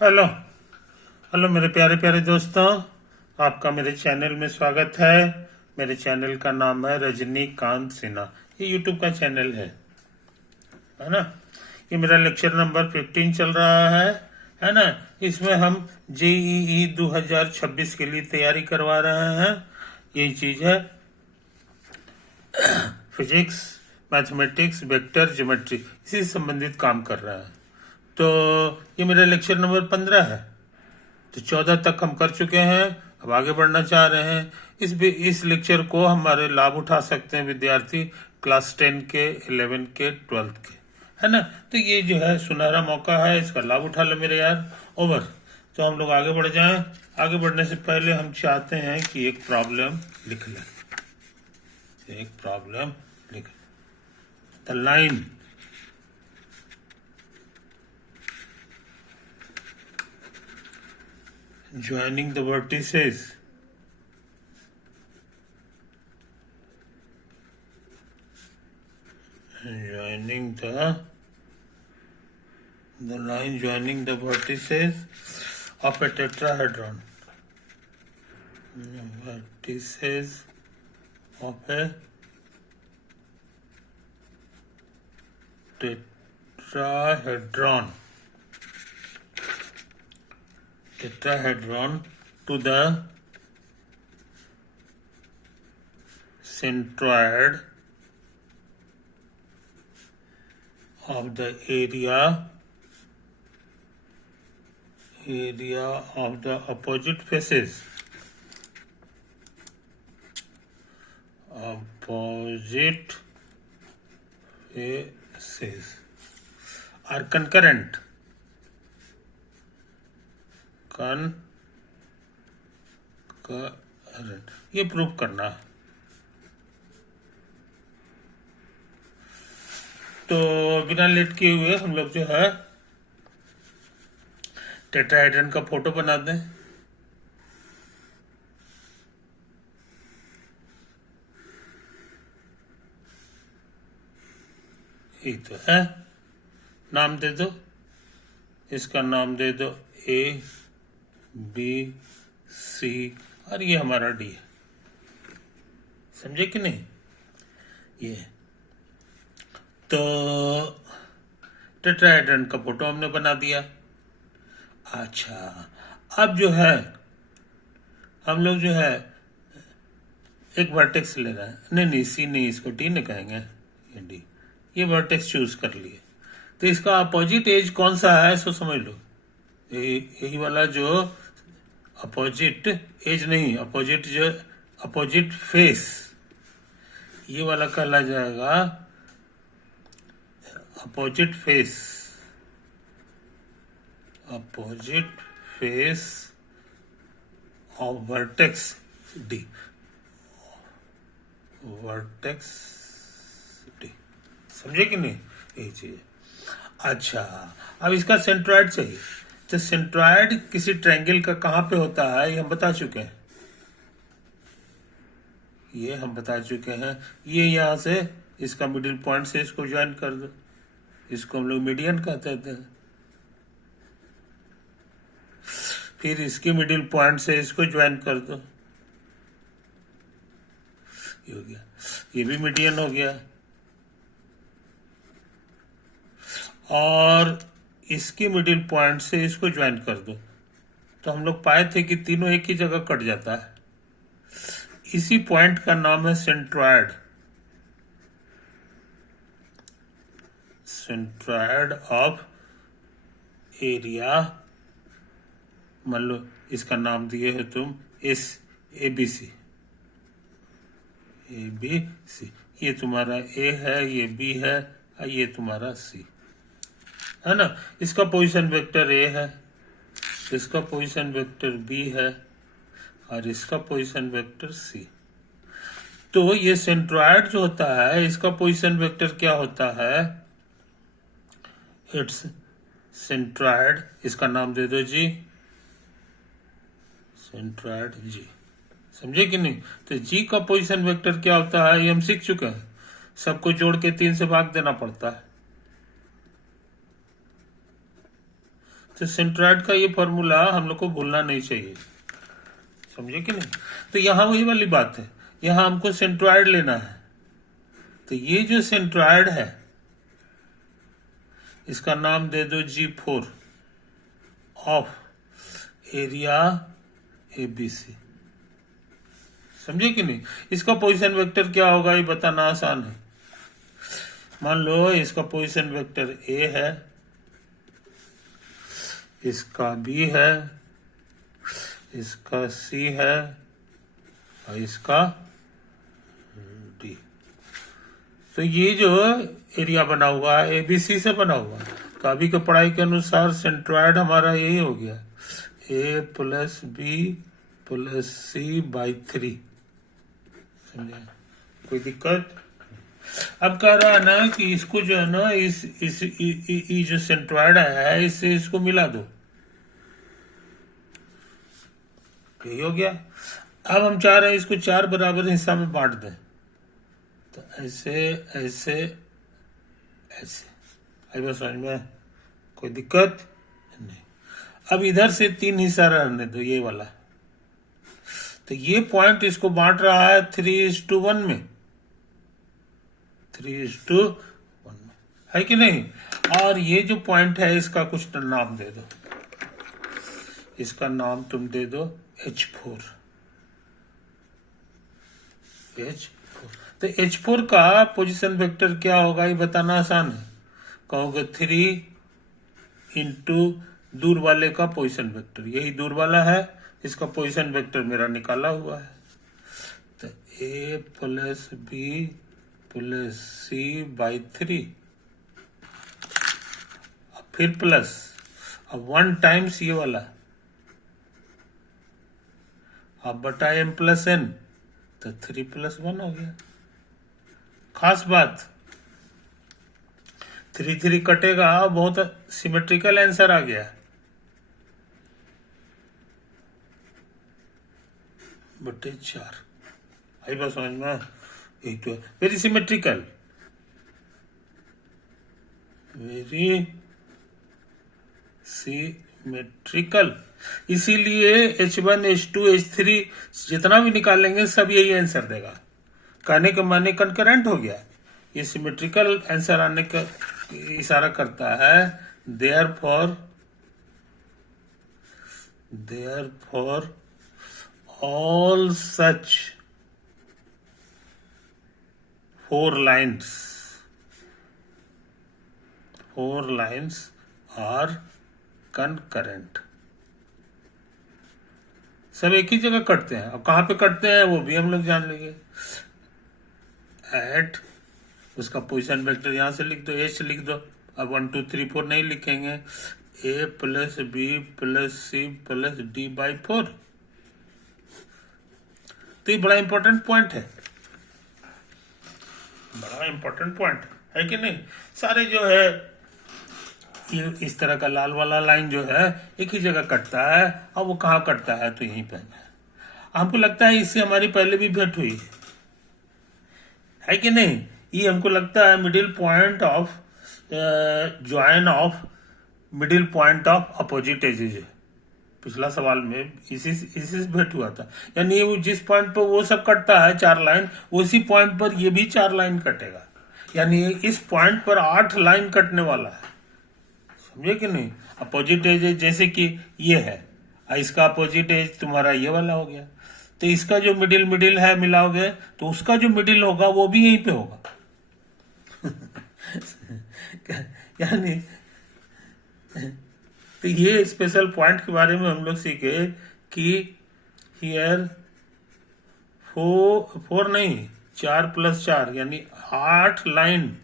Hello. Hello मेरे प्यारे प्यारे दोस्तों, आपका मेरे चैनल में स्वागत है। मेरे चैनल का नाम है रजनीकांत सिन्हा। ये यूट्यूब का चैनल है ना। ये मेरा लेक्चर नंबर 15 चल रहा है ना। इसमें हम जेईई 2026 के लिए तैयारी करवा रहे हैं। यही चीज है, फिजिक्स, मैथमेटिक्स, वेक्टर, ज्योमेट्री, इसी से संबंधित काम कर रहे हैं। तो ये मेरा लेक्चर नंबर 15 है। तो 14 तक हम कर चुके हैं, अब आगे बढ़ना चाह रहे हैं। इस लेक्चर को हमारे लाभ उठा सकते हैं विद्यार्थी क्लास 10 के, 11 के, 12 के, है ना। तो ये जो है सुनहरा मौका है, इसका लाभ उठा लो मेरे यार। ओवर। तो हम लोग आगे बढ़ जाएं। आगे बढ़ने से पहले हम चाहते हैं कि एक प्रॉब्लम लिख लें। एक प्रॉब्लम लिख, the line joining the vertices the line joining the vertices of a tetrahedron. Vertices of a tetrahedron to the centroid of the area of the opposite faces are concurrent. ये prove करना है। तो बिना late किए हुए हम लोग जो है टेट्राहेड्रन का फोटो बना दें। ये तो है, नाम दे दो, इसका नाम दे दो ए बी सी और ये हमारा डी है। समझे कि नहीं? ये तो टेट्राहेड्रन का फोटो हमने बना दिया। अच्छा, अब जो है हम लोग जो है एक वर्टेक्स ले रहे हैं। नहीं सी नहीं, इसको डी ने कहेंगे, ये डी। ये वर्टेक्स चूज कर लिए, तो इसका अपोजिट एज कौन सा है इसको समझ लो। यही वाला जो अपोजिट एज नहीं, अपोजिट फेस, ये वाला कहला जाएगा opposite face of vertex D. समझे कि नहीं? यही चीज। अच्छा, अब इसका सेंट्रॉइड चाहिए। तो सेंट्रॉइड किसी ट्रायंगल का कहां पे होता है ये हम बता चुके हैं। ये यहां से इसका मिडिल पॉइंट से इसको ज्वाइन कर दो, इसको हम लोग मीडियन कहते थे। फिर इसके मिडिल पॉइंट से इसको ज्वाइन कर दो, ये हो गया, ये भी मीडियन हो गया। और इसके मिडिल पॉइंट से इसको ज्वाइन कर दो, तो हम लोग पाए थे कि तीनों एक ही जगह कट जाता है। इसी पॉइंट का नाम है सेंट्रॉइड ऑफ एरिया। मान लो इसका नाम दिए हो तुम ए बी सी। ये तुम्हारा ए है, ये बी है, ये तुम्हारा सी है ना। इसका पोजीशन वेक्टर ए है, इसका पोजीशन वेक्टर बी है और इसका पोजीशन वेक्टर सी। तो ये सेंट्रॉइड जो होता है इसका पोजीशन वेक्टर क्या होता है? इट्स सेंट्रॉइड, इसका नाम दे दो जी, सेंट्रॉइड जी। समझे कि नहीं? तो जी का पोजीशन वेक्टर क्या होता है ये हम सीख चुके हैं। सबको जोड़ के 3 से भाग देना पड़ता है। तो सेंट्रॉइड का ये फॉर्मूला हम लोग को भूलना नहीं चाहिए, समझे कि नहीं। तो यहाँ वही वाली बात है, यहाँ हमको सेंट्रॉइड लेना है। तो ये जो सेंट्रॉइड है इसका नाम दे दो G4 ऑफ एरिया ABC, समझे कि नहीं। इसका पोजीशन वेक्टर क्या होगा ये बताना आसान है। मान लो इसका पोजीशन वेक्टर A है, इसका B है, इसका C है और इसका D। तो ये जो एरिया बना हुआ है ABC से बना हुआ है। तो अभी के पढ़ाई के अनुसार सेंट्रॉइड हमारा यही हो गया A plus B plus C by 3, समझे, कोई दिक्कत। अब कह रहा है ना कि इसको जो है ना इस जो सेंट्रॉइड है इससे इसको मिला दो, यही हो गया। अब हम चाह रहे हैं इसको 4 बराबर हिस्सा में बांट दें, तो ऐसे ऐसे ऐसे, आई बात समझ में, कोई दिक्कत नहीं। अब इधर से 3 हिस्सा रहने दो, ये वाला। तो ये पॉइंट इसको बांट रहा है 3:1 में, 3:1 है कि नहीं। और ये जो पॉइंट है इसका कुछ नाम दे दो, इसका नाम तुम दे दो H4। तो H4 का पोजीशन वेक्टर क्या होगा ये बताना आसान है। कहोगे 3 इंटू दूर वाले का पोजीशन वेक्टर, यही दूर वाला है, इसका पोजीशन वेक्टर मेरा निकाला हुआ है। तो A plus B plus C by 3, फिर प्लस, अब 1 टाइम्स ये वाला, अब बटा M प्लस N, तो 3+1 हो गया। खास बात 3 कटेगा, बहुत सिमेट्रिकल आंसर आ गया, बटे 4। आई बात समझ में, यही तो है, वेरी सिमेट्रिकल, वेरी सिमेट्रिकल। इसीलिए H1 H2 H3 जितना भी निकालेंगे सब यही आंसर देगा। कहने के माने कंकरेंट हो गया, ये सिमेट्रिकल आंसर आने का इशारा करता है। Therefore all such 4 lines are concurrent। सब एक ही जगह कटते हैं, अब कहाँ पे कटते हैं वो भी हम लोग जान लेंगे। एट उसका पोजीशन वेक्टर यहां से लिख दो, H लिख दो। अब 1 2 3 4 नहीं लिखेंगे, A plus B plus C plus D by 4। तो ये बड़ा इंपॉर्टेंट पॉइंट है, बड़ा इंपॉर्टेंट पॉइंट है कि नहीं। सारे जो है ये इस तरह का लाल वाला लाइन जो है एक ही जगह कटता है, और वो कहाँ कटता है तो यहीं पर। हमको लगता है इससे हमारी पहले भी भेंट हुई है कि नहीं। ये हमको लगता है middle point of join of middle point of opposite edges, पिछला सवाल में इसी से भेंट हुआ था। यानी वो जिस पॉइंट पर वो सब कटता है 4 लाइन, उसी पॉइंट पर ये भी 4 लाइन कटेगा। यानी इस पॉइंट पर 8 लाइन कटने वाला है, समझे कि नहीं। अपोजिट एज जैसे कि ये है, इसका अपोजिट एज तुम्हारा ये वाला हो गया, तो इसका जो मिडिल है मिलाओगे तो उसका जो मिडिल होगा वो भी यहीं पे होगा। यानी तो ये स्पेशल पॉइंट के बारे में हम लोग सीखे कि हियर 4 नहीं 4 + 4 यानी 8 लाइन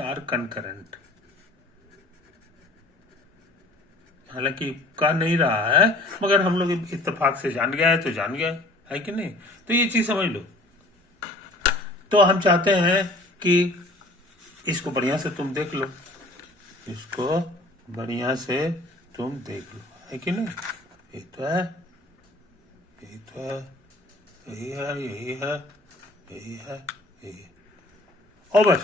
आर कंकरेंट। हालांकि कह नहीं रहा है, मगर हम लोग इत्तेफाक से जान गया है तो जान गया है कि नहीं। तो ये चीज समझ लो। तो हम चाहते हैं कि इसको बढ़िया से तुम देख लो, इसको बढ़िया से तुम देख लो, है कि नहीं। यही तो है, यही तो है, यही है, यही है, यही है, यही है। ओवर।